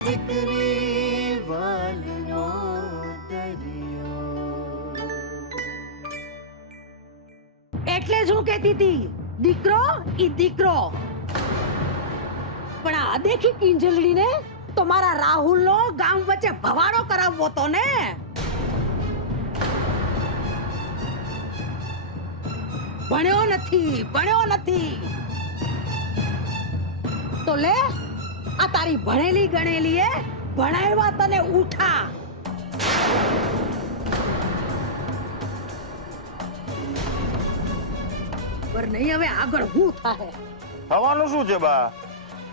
દીકરી વાલનો દરિયો. એટલે જ હું કહેતી હતી, દીકરો ઈ દીકરો. પણ આ દેખી કિંજલડીને તો મારા રાહુલનો ગામ વચ્ચે ભવાડો કરાવવો તો ને. ભણ્યો નથી. તો લે આ તારી ભણેલી ગણેલી એ ભણાવ્યા તને ઉઠા. પર નહીં હવે આગળ હું થાય. થવાનું શું છે બા?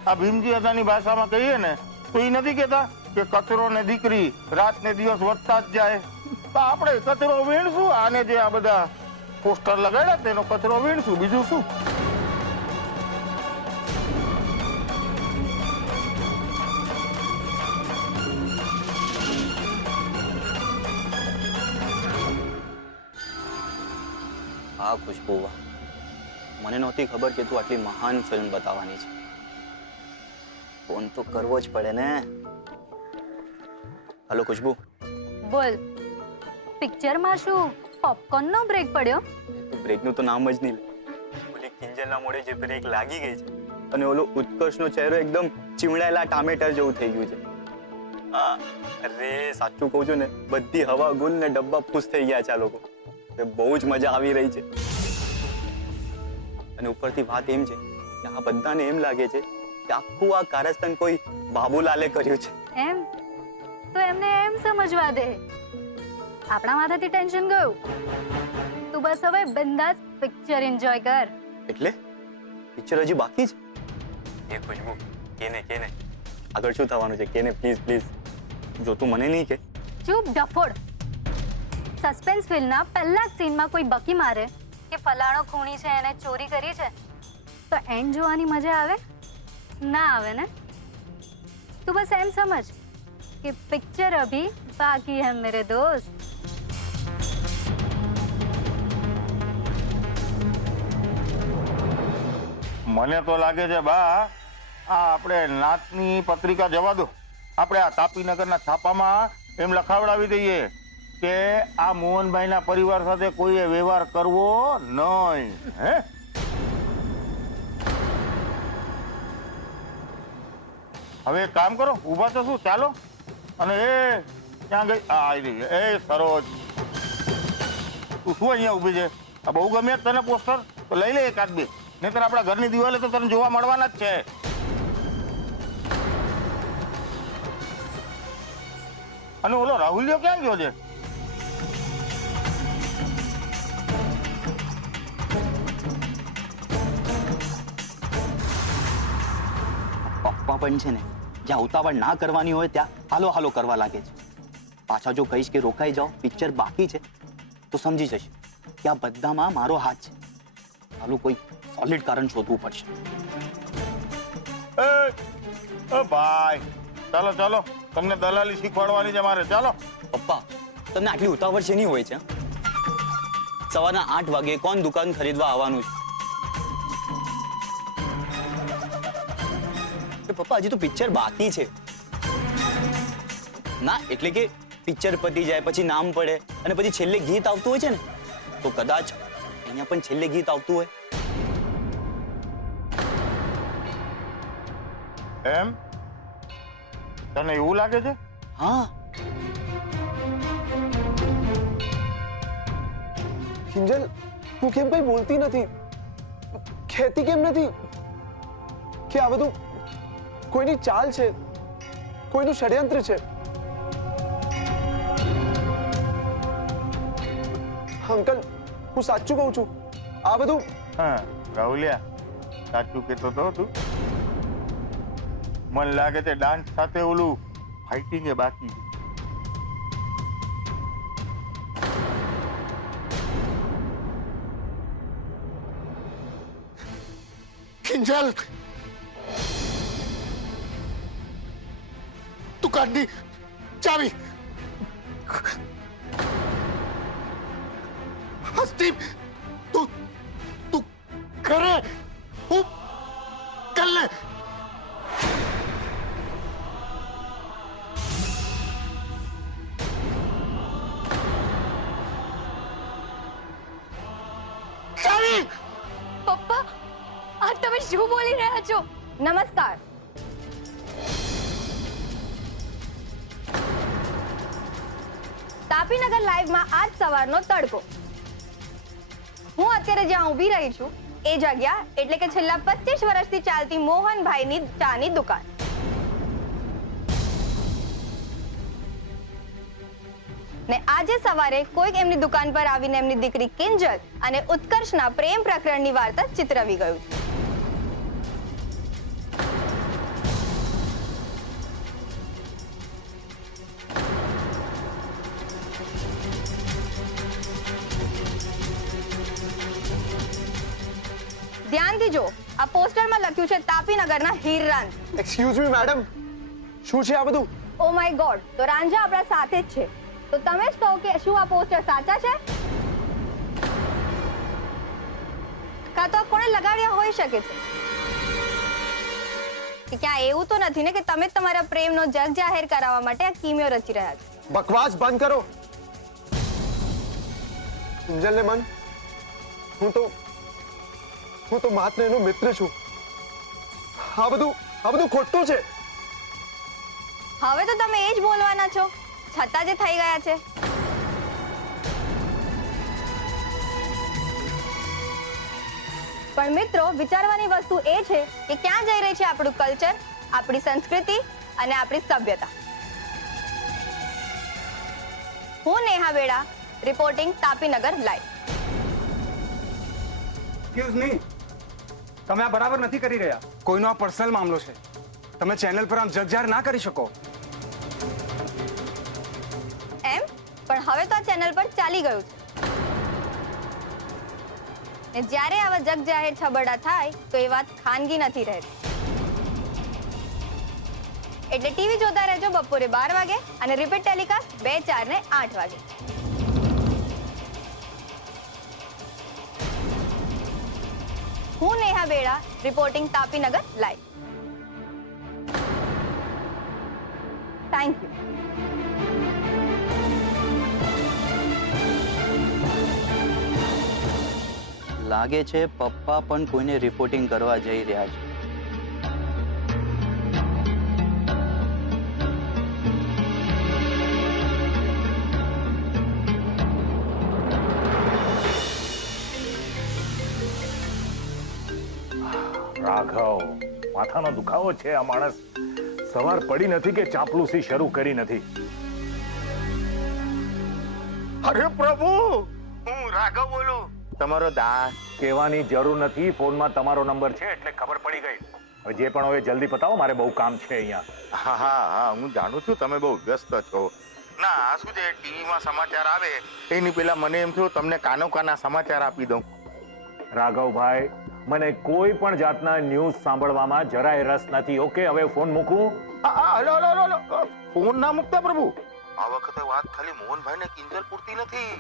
આ ભીમજી દાદાની ભાષામાં કહીએ ને તો એ નથી કેતા કે કચરો ને દીકરી રાત ને દિવસ વધતા જ જાય. તો આપણે કચરો વીણશું, આને જે આ બધા પોસ્ટર લગાડ્યા તેનો કચરો વીણશું, બીજું શું? હા ખુશ્બુ, મને નહોતી ખબર કે તું આટલી મહાન ફિલ્મ બતાવવાની છે. ફોન તો કરવો જ પડે ને. હલો ખુશ્બુ. બોલ, પિક્ચરમાં શું પોપકોર્ન નો બ્રેક પડ્યો? બ્રેકનું તો નામ જ નહીં લે. ઓલી કિંજલના મોઢે જે બ્રેક લાગી ગઈ છે અને ઓલો ઉત્કર્ષનો ચહેરો એકદમ ચીમડાયેલા ટામેટર જેવું થઈ ગયું છે. હા, અરે સાચું કહું છું ને, બધી હવા ગુલ ને ડબ્બા ફૂસ થઈ ગયા છે આ લોકો. બહુ જ મજા આવી રહી છે. અને ઉપરથી વાત એમ છે કે આ બધાને એમ લાગે છે કે આખું આ કારસ્તાન કોઈ બાબુલાલે કર્યું છે. એમ તો એમને એમ સમજવા દે, આપણા માથેથી ટેન્શન ગયું. તું બસ હવે બિંદાસ પિક્ચર એન્જોય કર. એટલે પિક્ચર હજી બાકી છે? એ ખુશ્બુ, કેને આગળ શું થવાનું છે કેને, પ્લીઝ પ્લીઝ. જો તું મને નહીં કે. ચૂપ ડફોડ. સસ્પેન્સ ફિલ્મના પહેલા સીનમાં કોઈ બકી મારે કે ફલાણો ખૂણી છે એને ચોરી કરી છે તો એન્ડ જોવાની મજા આવે ના આવે ને? તું બસ એમ સમજ કે પિક્ચર અભી બાકી હૈ મેરે દોસ્ત. મને તો લાગે છે બા, આ આપણે નાતની પત્રિકા જવા દો. આપણે આ તાપીનગરના છાપામાં એમ લખાવડાવી દઈએ કે આ મોહનભાઈના પરિવાર સાથે કોઈએ વ્યવહાર કરવો નહીં. હે, હવે એક કામ કરો, ઊભા તો શું, ચાલો. અને એ ક્યાં ગઈ? આવી રહી. એ સરોજ, તું શું અહીંયા ઊભી છે? આ બહુ ગમે તને પોસ્ટર? તો લઈ લે એકાદ બે, નહીતર આપણા ઘરની દિવાલે તો તને જોવા મળવાના જ છે. અને ઓલો રાહુલિયો ક્યાં ગયો છે? પપ્પા પણ છે ને, જ્યાં ઉતાવળ ના કરવાની હોય ત્યાં હાલો હાલો કરવા લાગે છે. પાછા જો કહીશ કે રોકાઈ જાઓ, પિક્ચર બાકી છે, તો સમજી જશે કે આ બધામાં મારો હાથ છે. હાલો, કોઈ સોલિડ કારણ શોધવું પડશે. એ ભાઈ, ચાલો ચાલો, તમને દલાલી શીખવાડવાની છે મારે. ચાલો. પપ્પા, તમને આટલી ઉતાવળ છે નહીં હોય છે? સવારના 8 વાગે કોણ દુકાન ખરીદવા આવવાનું છે? પપ્પા, હજી તો પિક્ચર બાકી છે. ના, એટલે કે પિક્ચર પતી જાય પછી નામ પડે અને પછી છેલ્લે ગીત આવતું હોય છે ને, તો કદાચ અહીંયા પણ છેલ્લે ગીત આવતું હોય. એમ તને એવું લાગે છે? હા. કિંજલ, તું કેમ કઈ બોલતી નથી? કહેતી કેમ નથી કે આ બધું કોઈની ચાલ છે, કોઈનું ષડયંત્ર છે? અંકલ, હું સાચું કહું છું, આ બધું. હા રાહુલિયા, સાચું કહેતો તો તું. મને લાગે છે ડાન્સ સાથે ઓલું ફાઇટિંગ એ બાકી છે. કિંજલ, દુકાનની ચાવી. હસ્તી, તું કરે હું કર લે. રહ્યા છો? નમસ્કાર. તાપીનગર લાઈવમાં આજ સવારનો તડકો. હું અત્યારે જ્યાં ઊભી રહી છું એ જગ્યા એટલે કે છેલ્લા 25 વર્ષથી ચાલતી મોહનભાઈની ચાની દુકાન. ને આજે સવારે કોઈક એમની દુકાન પર આવીને એમની દીકરી કિંજલ અને ઉત્કર્ષના પ્રેમ પ્રકરણની વાર્તા ચિતરવી ગયું છે. ધ્યાનથી જો, આ પોસ્ટરમાં લખ્યું છે તાપીનગરના હીરરાંજ. એક્સક્યુઝ મી મેડમ, શું છે આ બધું? ઓ માય ગોડ, તો રાંઝા આપણા સાથે જ છે. તો તમે જ કહો કે શું આ પોસ્ટર સાચા છે? કાં તો કોણે લગાડ્યા હોઈ શકે છે. કે ક્યાં એવું તો નથી ને કે તમે તમારા પ્રેમનો જગ જાહેર કરાવવા માટે આ કિમિયો રચી રહ્યા છો? બકવાસ બંધ કરો. કિંજલને મન, હું તો માત્ર એનો મિત્ર છું. આ બધું ખોટું છે. હવે તો તમે એ જ બોલવાના છો, છતાં જે થઈ ગયા છે. પણ મિત્રો, વિચારવાની વસ્તુ એ છે કે ક્યાં જઈ રહી છે આપણું કલ્ચર, આપણી સંસ્કૃતિ અને આપણી સભ્યતા. હું Neha Veda, reporting Tapinagar live. Excuse me, તમે આ બરાબર નથી કરી રહ્યા. કોઈનો આ પર્સનલ મામલો છે. તમે ચેનલ પર આમ જગજાહેર ના કરી શકો. એમ પણ હવે તો આ ચેનલ પર ચાલી ગયું છે. ને જ્યારે આવા જગ જાહેર છબરડા થાય તો એ વાત ખાનગી નથી રહેતી. એટલે ટીવી જોતા રહેજો બપોરે 12 વાગે અને રિપીટ ટેલિકાસ્ટ 2, 4 ને 8 વાગે. હું Neha Veda, reporting Tapinagar live. Thank you. લાગે છે પપ્પા પણ કોઈને રિપોર્ટિંગ કરવા જઈ રહ્યા છે. રાઘવ, માથાનો દુખાવો છે. આ માણસ સવાર પડી નથી કે ચાંપલુસી શરૂ કરી નથી. અરે પ્રભુ, હું રાઘવ બોલું. તમારો દાસ કહેવાની જરૂર નથી, ફોનમાં તમારો નંબર છે એટલે ખબર પડી ગઈ. હવે જે પણ હોય જલ્દી પતાવો, મારે બહુ કામ છે અહીંયા. હા હા હા, હું જાણું છું તમે બહુ વ્યસ્ત છો. ના, આ શું છે, ટીવીમાં સમાચાર આવે એની પહેલા મને એમ થયું તમને કાના સમાચાર આપી દઉં. રાઘવભાઈ, મને કોઈ પણ જાતના ન્યૂઝ સાંભળવામાં જરાય રસ નથી. ઓકે, હવે ફોન મૂકું. હલો હલો હલો, ફોન ના મૂકતા પ્રભુ. આ વખતે વાત ખાલી મોહનભાઈ ને કિંજલ પૂરતી નથી.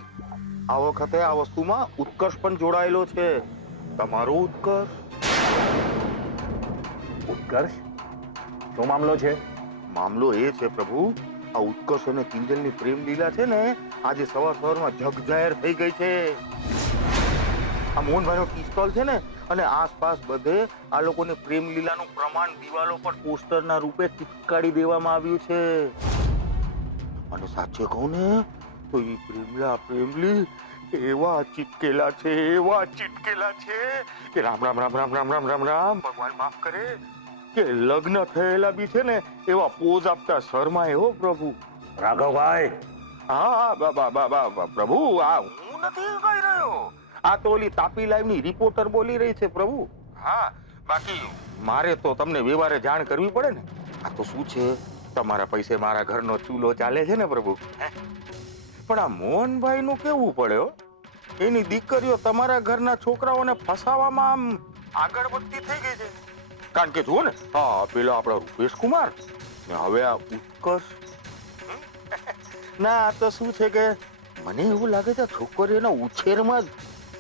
આ વખતે આ વસ્તુમાં ઉત્કર્ષ પણ જોડાયેલો છે. તમારો ઉત્કર્ષ. ઉત્કર્ષ? શું મામલો છે? મામલો એ છે પ્રભુ, આ ઉત્કર્ષ અને કિંજલની પ્રેમ લીલા છે ને, આજે સવારમાં જગજાહેર થઈ ગઈ છે. આ મોહનભાઈનો ટી સ્ટોલ છે ને, અને આસપાસ બધે આ લોકોની પ્રેમ લીલાનું પ્રમાણ દિવાલો પર પોસ્ટરના રૂપે ચિપકારી દેવામાં આવ્યું છે. અને સાચે કહું ને તો એ પ્રેમલી એવા ચીટકેલા છે કે રામ રામ રામ રામ રામ રામ રામ રામ, ભગવાન માફ કરે, કે લગ્ન થયેલા બી છે ને એવા પોઝ આપતા શર્માએ હો પ્રભુ. રાઘવભાઈ, હા પ્રભુ, આ હું નથી કહી રહ્યો, આ તો ઓલી તાપી લાઈવની રિપોર્ટર બોલી રહી છે પ્રભુ. હા, બાકી મારે તો તમને વ્યવહારે જાણ કરવી પડે ને. આ તો શું છે, તમારા પૈસે મારા ઘરનો ચૂલો ચાલે છે ને પ્રભુ. પણ આ મોહનભાઈ નું કેવું પડ્યો, એની દીકરીઓ તમારા ઘરના છોકરાઓને ફસાવામાં આમ આગળ વધતી થઈ ગઈ છે. કારણ કે જુઓ ને, હા, પેલો આપણો રૂપેશ કુમાર ને હવે આ ઉત્કર્ષ. ના, આ તો શું છે કે મને એવું લાગે છે છોકરીઓના ઉછેરમાં જ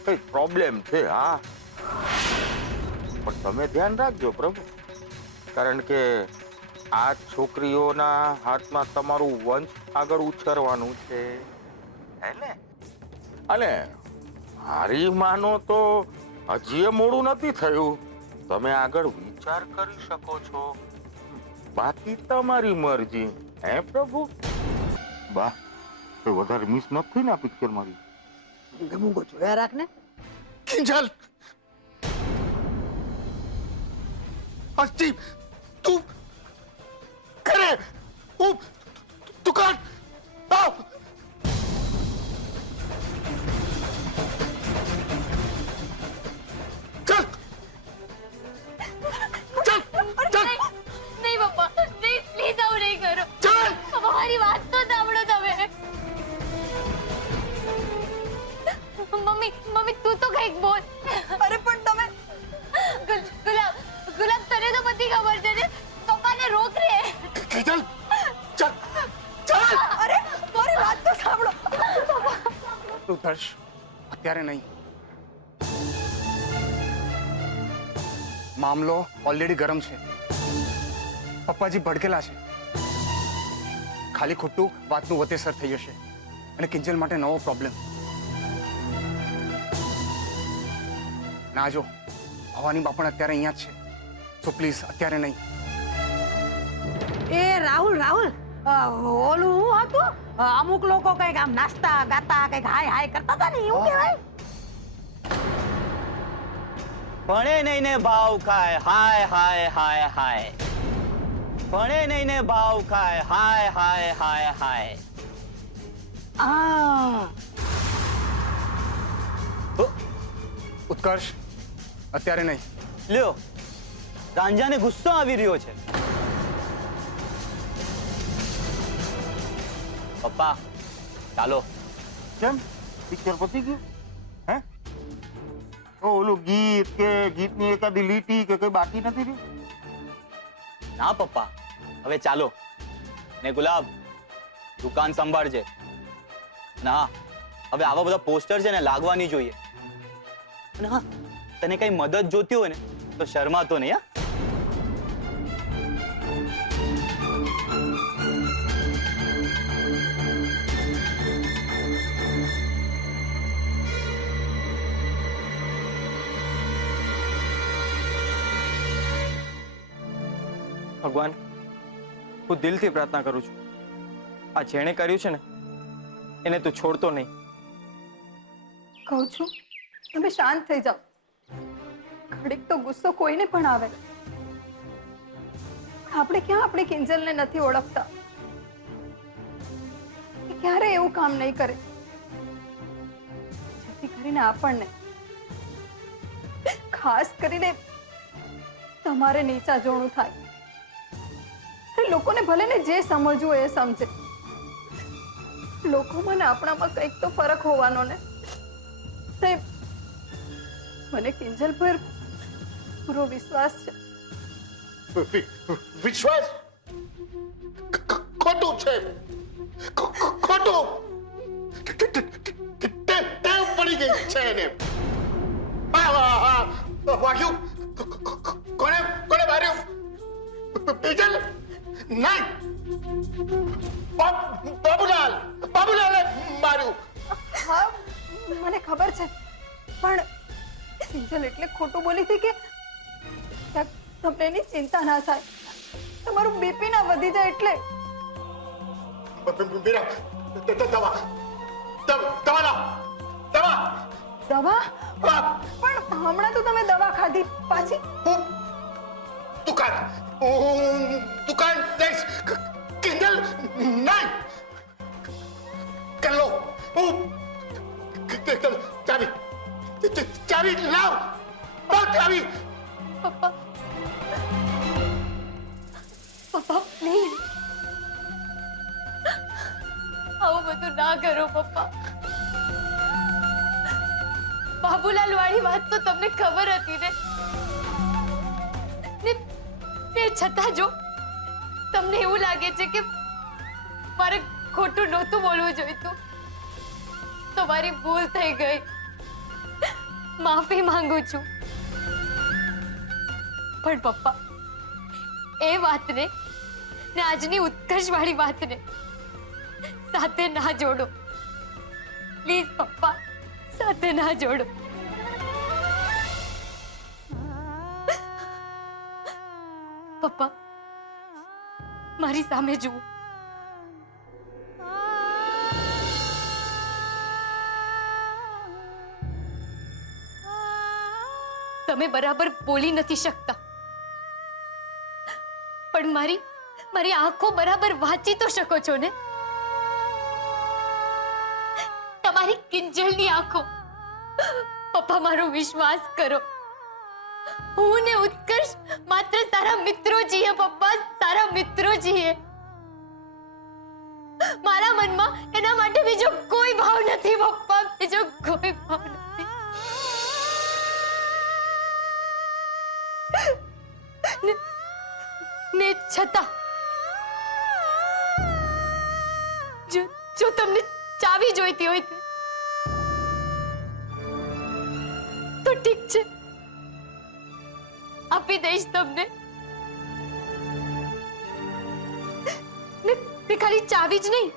કઈ પ્રોબ્લેમ છે. હા, પણ તમે ધ્યાન રાખજો પ્રભુ, કારણ કે આ છોકરીઓના હાથમાં તમારું વંશ આગળ ઉછેરવાનું છે, હે ને? અને મારી માનો તો હજી મોડું નથી થયું, તમે આગળ વિચાર કરી શકો છો, બાકી તમારી મરજી. હે પ્રભુ? બા કોઈ વધારે મિસ નથી ને આ પિક્ચર મારી? મૂંગો જોયા રાખ ને. કિંજલ સ્ટીવ તું કરે હું દુકાન આવ ચલ ચલ ચલ નહીં પપ્પા, નહીં, પ્લીઝ આવું નહીં કરો. ચલ પપ્પા, મારી વાત તો સાંભળો તમે. મમ્મી, મમ્મી તું તો કંઈક બોલ. અરે પણ તમે ગુલાબ, ગુલાબ તને તો બધી ખબર છે ને, પપ્પાને રોક રે. કિંજલ ચલ ચલ અરે મારી વાત તો સાંભળો. ઉત્કર્ષ, અત્યારે નહીં. મામલો ઓલરેડી ગરમ છે. પપ્પાજી ભડકેલા છે. ખાલી ખોટું વાતનું વતેસર થઈ જશે અને કિંજલ માટે નવો પ્રોબ્લેમ. ના જો, ભવાની બા પણ અત્યારે અહીંયા જ છે. સો પ્લીઝ અત્યારે નહીં. એ રાહુલ રાહુલ ઓલું હું હતું અમુક લોકો કઈક આમ નાસ્તા ગાતા કઈક હાય હાય કરતા હતા ને એવું કહેવાય. ભણે નહીં ને ભાવ ખાય, હાય હાય હાય હાય. ભણે નહીં ને ભાવ ખાય, હાય હાય હાય હાય. આ ઉત્કર્ષ, અત્યારે નહીં. લ્યો, રાંઝાને ગુસ્સો આવી રહ્યો છે. પપ્પા ચાલો. કેમ પિક્ચર પતી ગયું? હે ઓલું ગીત કે ગીતની એકાદી લીટી કે કઈ બાકી નથી રહ્યું? ના પપ્પા, હવે ચાલો. ને ગુલાબ, દુકાન સંભાળજે. અને હા, હવે આવા બધા પોસ્ટર છે ને લાગવાની જોઈએ. અને હા, તને કઈ મદદ જોતી હોય ને તો શરમાતો નહીં. હા, ભગવાન, હું દિલથી પ્રાર્થના કરું છું, આ જેણે કર્યું છે ને એને તું છોડતો નહીં. કહું છું તમે શાંત થઈ જાઓ. ઘડીક તો ગુસ્સો કોઈને પણ આવે. આપણે ક્યાં આપણી કિંજલને નથી ઓળખતા. એ ક્યારે એવું કામ નહીં કરે જેથી કરીને આપણને, ખાસ કરીને તમારે નીચા જોણું થાય. લોકોને ભલે ને જે સમજવું હોય એ સમજે. લોકોમાં ને આપણામાં કંઈક તો ફરક હોવાનો ને. મને કિંજલ પર પૂરો વિશ્વાસ છે. વિશ્વાસ ખોટું છે, ખોટું. ટેવ પડી ગઈ છે એને. વાગ્યું? કોને કોને માર્યું? કિંજલ નહીં, બાબુલાલ, બાબુલાલે માર્યું. હા, મને ખબર છે, પણ કિંજલ એટલે ખોટું બોલી હતી કે તમને એની ચિંતા ના થાય, તમારું બીપી ના વધી જાય એટલે. મીરા, દવા દવા લાવ, દવા. દવા? પણ હમણાં તો તમે દવા ખાધી, પાછી હું દુકાન જઈશ. કિંજલ નહીં. કલ્લો હું ચાવી ચાવી લાવ, ચાવી. પપ્પા, પપ્પા પ્લીઝ આવું બધું ના કરો પપ્પા. બાબુલાલ વાળી વાત તો તમને ખબર હતી ને છતાં જો તમને એવું લાગે છે કે મારે ખોટું નહોતું બોલવું જોઈતું તો મારી ભૂલ થઈ ગઈ. માફી માંગુ છું. પણ પપ્પા, એ વાતને ને આજની ઉત્કર્ષ વાળી વાતને સાથે ના જોડો પ્લીઝ પપ્પા, સાથે ના જોડો. પપ્પા મારી સામે જુઓ. તમે બરાબર બોલી નથી શકતા, પણ મારી આંખો બરાબર વાંચી તો શકો છો ને. તમારી કિંજલની આંખો. પપ્પા મારો વિશ્વાસ કરો, હું ને ઉત્કર્ષ માત્ર તારા મિત્રો છીએ પપ્પા, તારા મિત્રો છીએ. મારા મનમાં એના માટે બીજો કોઈ ભાવ નથી પપ્પા, બીજો કોઈ ભાવ નથી. ને છતાં જો તમને ચાવી જોઈતી હોય તો ઠીક છે, આપી દઈશ તમને. ને ખાલી ચાવી જ નહીં,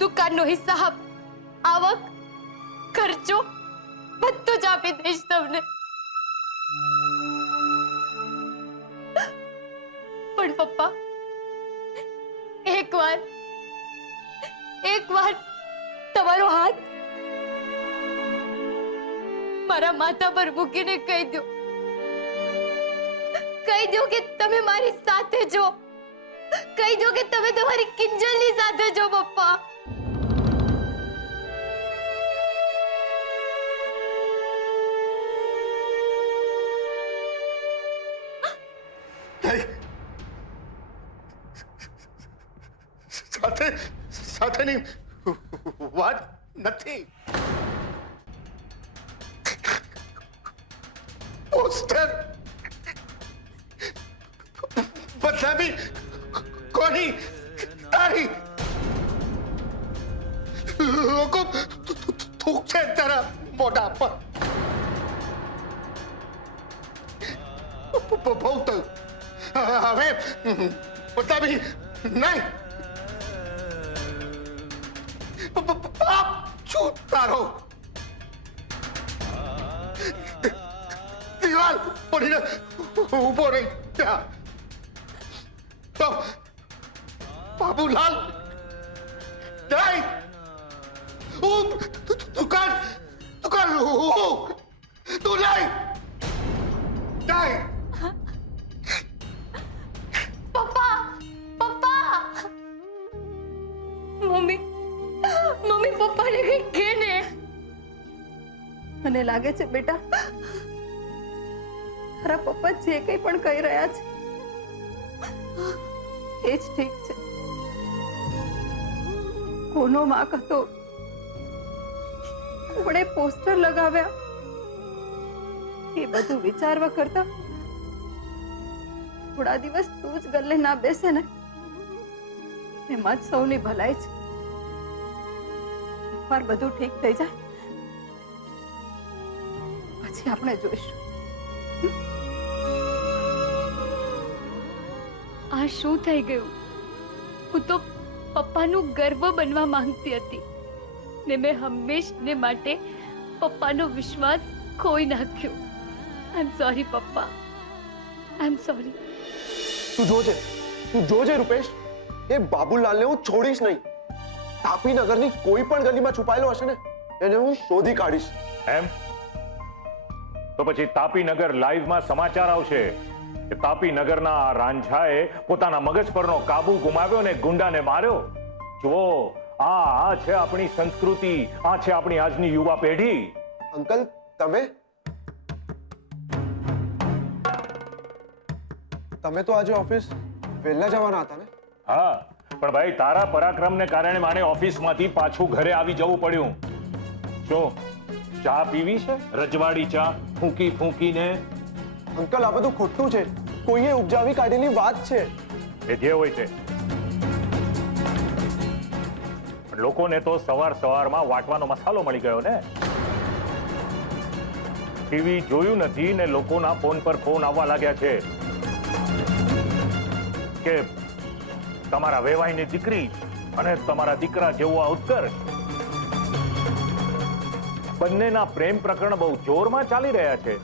દુકાનનો હિસાબ, આવક, ખર્ચો બધું જ આપી દઈશ તમને. પણ પપ્પા એકવાર તમારો હાથ મારા માથા પર મૂકીને કહી દો કે તમે મારી સાથે છો, કહી દો કે તમે તમારી કિંજલની સાથે છો પપ્પા. સાથેની વાત નથી. પોસ્ટર બદનામી કોની? તારી. લોકો થૂકશે તારા મોઢા પર. બહુ તો હવે બદનામી નહીં. બાપ છું તારો. દિવાલ પડીને ઉભો રહી ત્યાં તો બાબુલાલ નહીં. હું દુકાન તું નહીં. પપ્પા મમ્મી પપ્પાને કઈ કે ને. મને લાગે છે બેટા તારા પપ્પા જે કંઈ પણ કહી રહ્યા છે એ જ ઠીક છે. કોનો વાંક હતો, કોણે પોસ્ટર લગાવ્યા, એ બધું વિચારવા કરતા થોડા દિવસ તું જ ગલ્લે ના બેસે ને એમાં જ સૌની ભલાઈ છે. એકવાર બધું ઠીક થઈ જાય પછી આપણે જોઈશું. આ શું થઈ ગયું? હું તો પપ્પાનું ગર્વ બનવા માંગતી હતી ને મેં હંમેશને માટે પપ્પાનો વિશ્વાસ ખોઈ નાખ્યો. આઈ એમ સોરી પપ્પા, આઈ એમ સોરી. તું જોજે રૂપેશ, એ બાબુલાલને હું છોડીશ નહીં. તાપી નગરની કોઈ પણ ગલીમાં છુપાયેલો હશે ને એને હું શોધી કાઢીશ. એમ તો પછી તાપી નગર લાઈવમાં સમાચાર આવશે કે તાપી નગરના આ રાંઝાએ પોતાના મગજ પરનો કાબુ ગુમાવ્યો ને ગુંડાને માર્યો. જુઓ, આ છે આપણી સંસ્કૃતિ, આ છે આપણી આજની યુવા પેઢી. અંકલ તમે તો આજે ઓફિસ વહેલા જવાના હતા ને? હા, પણ ભાઈ તારા પરાક્રમને કારણે મારે ઓફિસમાંથી પાછું ઘરે આવી જવું પડ્યું. શું ચા પીવી છે? રજવાડી ચા ફૂંકીને? અંકલ આ બધું ખોટું છે. કોઈએ ઉપજાવી કાઢેલી વાત છે. એ જે હોય છે. લોકોને તો સવારમાં વાટવાનો મસાલો મળી ગયો ને. ટીવી જોયું નથી ને લોકોના ફોન પર ફોન આવવા લાગ્યા છે કે તમારા વેવાઈની દીકરી અને તમારા દીકરા જેવો આ ઉત્કર્ષ બંનેના પ્રેમ પ્રકરણ બહુ જોરમાં ચાલી રહ્યા છે.